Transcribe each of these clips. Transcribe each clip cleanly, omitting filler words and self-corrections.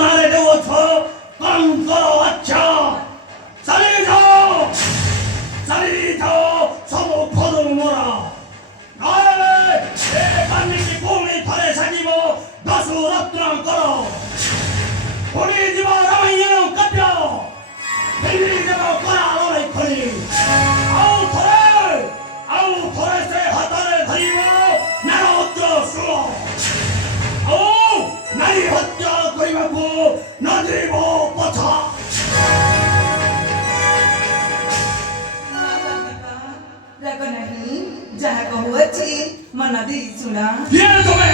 নারে দেওছ কম করো আচ্ছা চালিয়ে যাও সব খদম মোরা কান্দিটি ভূমি ধরে সাজিব দশু রত্ন কর ভূমি জীব রামায়ণ কাব্য দিল্লি দেব করা লড়াই খনি ଆଉ ଥରେ ସେ ହାତରେ ଧରିବ ନାରଦ ଶୂଳ ଆଉ ନାରୀ ହତ୍ୟା କରିବାକୁ ନ ଯିବ ପଛ ରାଗ ନାହିଁ ଯାହା କହୁଅଛି ମନ ଦେଇ ଶୁଣ କିଏ ତମେ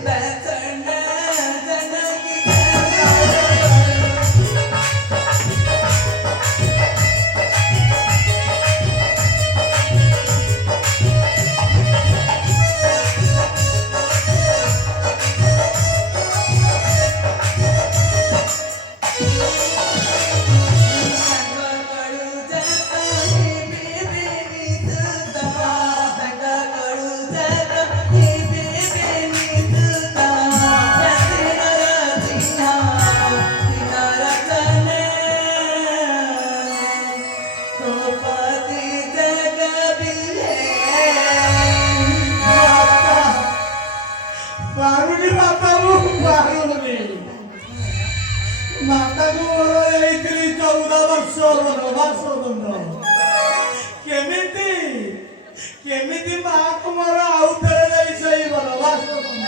प्रसन्न जननी ବାରୁଣୀ ମାତାକୁ ବାରୁଣୀ ମାତାକୁ ମୋର ଦେଇଥିଲି 14 ବର୍ଷ ବନବାସ ଦଣ୍ଡ କେମିତି ମାଆକୁ ମୋର ଆଉ ଥରେ ଦେଇ ସେଇ ବନବାସ ଦଣ୍ଡ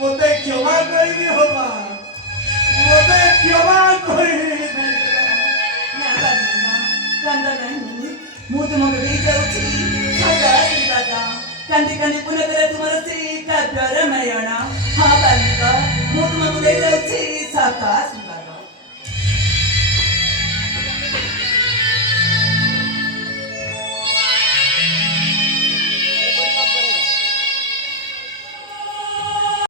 ମୋତେ କ୍ଷମା କରିଦିଅ ମା ମୋତେ କ୍ଷମା କରିଦିଅ ମୁଁ ତୁମକୁ ଦେଇ ଯାଉଛି ସଦା ଆଶୀର୍ବାଦ କାନ୍ଦି କାନ୍ଦି ପୁନଃ ଥରେ ତୁମର ସେଇ କାବ୍ୟର ମୟଣ ହଁ ବାଲିକା ମୁଁ ତୁମକୁ ଦେଇ ଯାଉଛି ସାତ ଆଶୀର୍ବାଦ